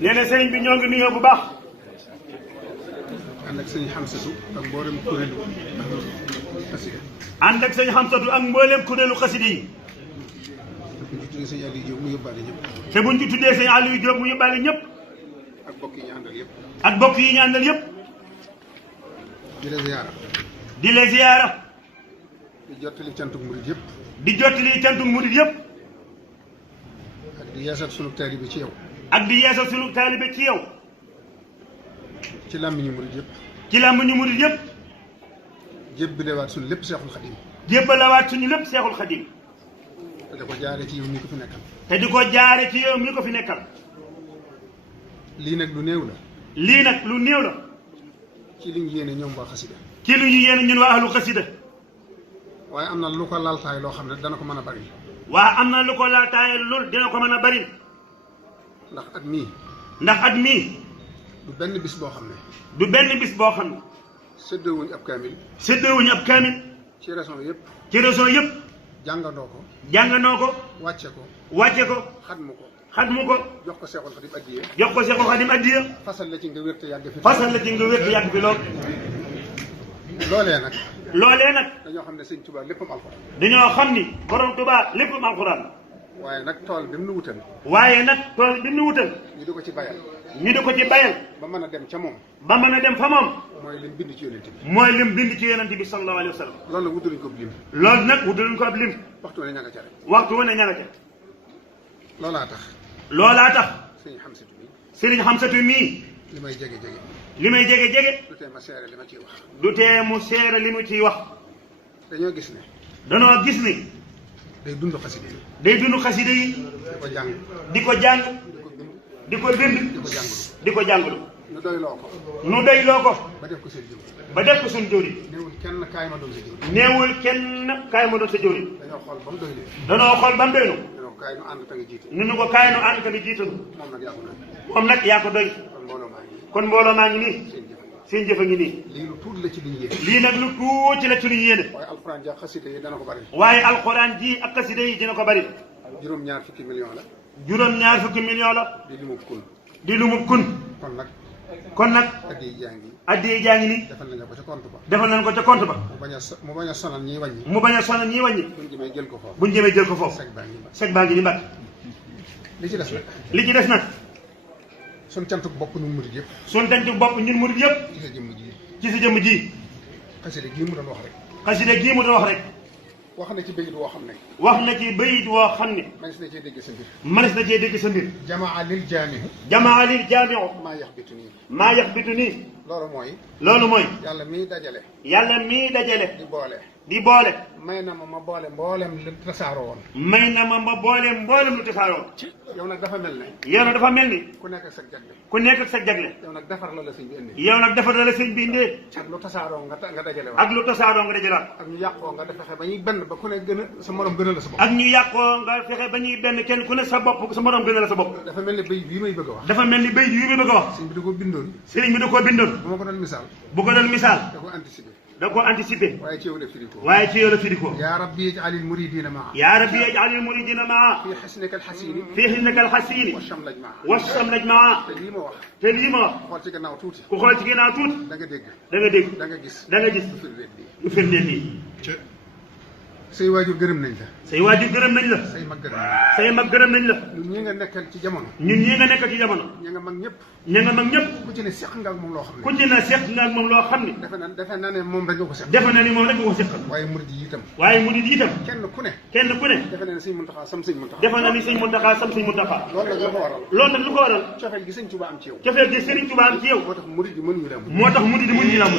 nee na sëriñ bi ñoo ngi nuyoo bu baax. ànd ak sëñ Xamsatu ak mboolem kuréelu xasida. ànd ak sëñ Xamsatu ak mboolem kuréelu xasida yi. buñ ci tuddee sëñ Aliou Diop mu yóbbaale ñëpp. te buñ ci tuddee sëñ Aliou Diop mu yóbbaale ñëpp. ak bokk yi ñu àndal yëpp. ak bokk yi ñu àndal yëpp. di la ziyaara. di la ziyaara. di jottali cantuk murid yëpp. di jottali cantuk murid yëpp. ak di yeesal sunu taalibe ci yow. ak di yeesal sunu taalibe ci yow. ci làmmiñu murid yëpp. ci làmmiñu murid yëpp. jébbalewaat suñu lépp seexul xadim. jébbalewaat suñu lépp seexul xadim. te di ko jaare ci yow mi ko fi nekkal. te di ko jaare ci yow mi ko fi nekkal. lii nag lu néew la. lii nag lu néew la. ci liñ yéene ñoom waa xasida. ci lu ñu yéene ñun waa ahlu xasida. waaye am na lu ko laltaay loo xam ne dana ko mën a bari. waa am na lu ko laltaay lool dina ko mën a bari. ndax at mii. ndax at mii. du benn bis boo xam ne. du benn bis boo xam ne. séddoowuñu ab kaamil. séddoowuñu ab kaamil. ci région yëpp. ci région yëpp. jàngandoo ko. jàngandoo ko. wàcce ko. wàcce ko. xatmu ko. xatmu ko. jox ko seexul xadim addiya. jox ko seexul xadim addiya. fasal la ci nga wér te yàgg fi. fasal la ci nga wér te yàgg fi lool. loolee nag. loolee nag. dañoo xam ne sëñ Tuubaa léppam alxuraan. dañoo xam ni borom Tuubaa léppam alxuraan. waaye nag tool bi mu nu wutal. waaye nag tool bi mu nu wutal. ñu di ko ci bayal. ñu di ko ci bayal. ba mën a dem ca moom. ba mën a dem fa moom. mooy lim bind ci yonent bi. mooy lim bind ci yonent bi sallallahu alayhi wa sallam. loolu nag wutaluñ ko ab lim. loolu nag wutaluñ ko ab lim. waxtu wane ña nga ca rek. waxtu wane ña nga ca. loolaa tax. loolaa tax. sëñ Xamsatu mi. sëriñ Xamsatu mii. li may jege jege. li may jege jege. du tee ma seere li ma ciy wax. du tee mu seere li mu ciy wax. dañoo gis ne. danoo gis ni. day dund xasida yi. day dund xasida yi. di ko jàng. di ko jàng. di ko bind. di ko bind. di ko jàngalu. di ko jàngalu. nu doyloo ko. nu doyloo ko. ba def ko seen jëw. ba def ko suñu jëwriñ. néewul kenn kaay ma doon sa jëw. néewul kenn kaay ma doon sa jëwriñ. dañoo xool ba mu doy leen. danoo xool ba mu doy nu. dañoo kaay nu ànd te nga jiite. nu ko kaay nu ànd ka ni jiitalu. moom nag yaa ko doy. moom nag yaa ko doy. kon mbooloo maa ngi nii. kon mbooloo maa ngi nii. seen jëf. seen jëf a ngi nii. lii lu tuuti la ci liñ yéene. lii nag lu tuuti la ci lu yéene. waaye alxuraan ja xasida yi dana ko bari. waaye alxuraan ji ak xasida yi dina ko bari. juróom-ñaar fukki million la. juróom-ñaar fukki million la. di limu kun. di lu mu kun. kon nag. addiya jaa ngi. addiya jaa ngi nii. defal nañu ko ca compte ba. defal nañ ko ca compte ba. mu bañ a sonal ñiy wàññi. mu bañ a sonal ñiy wàññi. buñ jëmee jël ko foofu. buñ jëmee jël ko foofu. seg baa ngi ni mbàkk. li ci des nag. li ci des nag. suñ cantuk bopp ñun murid yëpp. suñ cantuk bopp ñun murid yëpp. ci sa jëmm ji. ci sa jëmm ji. xasida gii mu doon wax rek. xasida gii mu doon wax rek. wax na ci bayit woo xam ne. wax na ci bayit woo xam ne. manis na cee dégg sa mbir. manis na cee dégg sa mbir. jamaa lil jaamihu. jamaa lil jaamihu. maa yaxbitu nii. maa yaxbitu nii. loolu mooy. loolu mooy. yàlla miy dajale. yàlla miy dajale. di boole. di boole. may na ma boole mboolem lu tasaaroo woon. may na ma boole mboolem lu tasaaroo. yow nag dafa mel ne. yow nag dafa mel ni. ku nekk ak sa jagle. ku nekk ak sa jagle. yow nag defar la la sëñ bi indi. yow nag defar la la sëñ bi indee. ak lu tasaaroo nga dajale waat. ak lu tasaaroo nga dajale waat. ak ñu yàqoo nga fexe ba ñuy benn ba ku ne gën a sa morom gën a la sa bopp. ak ñu yàqoo nga fexe ba ñuy benn kenn ku ne sa bopp sa morom gën a la sa bopp. dafa mel ni béy bii may bëgg a wax. dafa mel ni béy bii may bëgg a wax. sëñ bi da koo bindoon. sëriñ bi da koo bindoon. bu ma ko doon misaal. bu ko doon misaal. da koo anticiper. da koo anticiper. waaye ci yow la firi ko. waaye ci yow la firi ko. yaa rabbi ij'alil muridina maa. yaa rabbi ij'alil muridina maa. fii xisnika alxasini. fii xisnika alxasini. washamlaj maa. washamlaj maa. te lii ma wax. te lii ma wax. xool ci gannaaw tuuti. ku xool ci gannaaw tuuti. da nga dégg. da nga dégg. da nga gis. da nga gis. lu firndeel lii. say waajur gërëm nañ la. say waajur gërëm nañ la. say mag gërëm nañ la. say mag gërëm nañ la. ñun ñii nga nekkal ci jamono. ñun ñii nga nekkal ci jamono. ña nga mag ñëpp. ña nga mag ñëpp. ku ci ne seq nga ak moom loo xam ne. ku ci ne seq nga ak moom loo xam ne. defe na ne moom rek nga ko seq. defe na ni moom rek nga ko seqal. waaye murid yi itam. waaye murid yi itam. kenn ku ne. kenn ku ne. defe na ne sëñ Muntaxa sam sëñ Muntaxa. defe na ni sëñ Muntaxa sam sëñ Muntaxa. loolu nag lu ko waral. loolu nag lu ko waral. cofeel gi sëñ Tuubaa am ci yow. cofeel gi sëriñ Tuubaa am ci yow. moo tax murid yi mënuñu la am. moo tax murid yi mënuñu la am.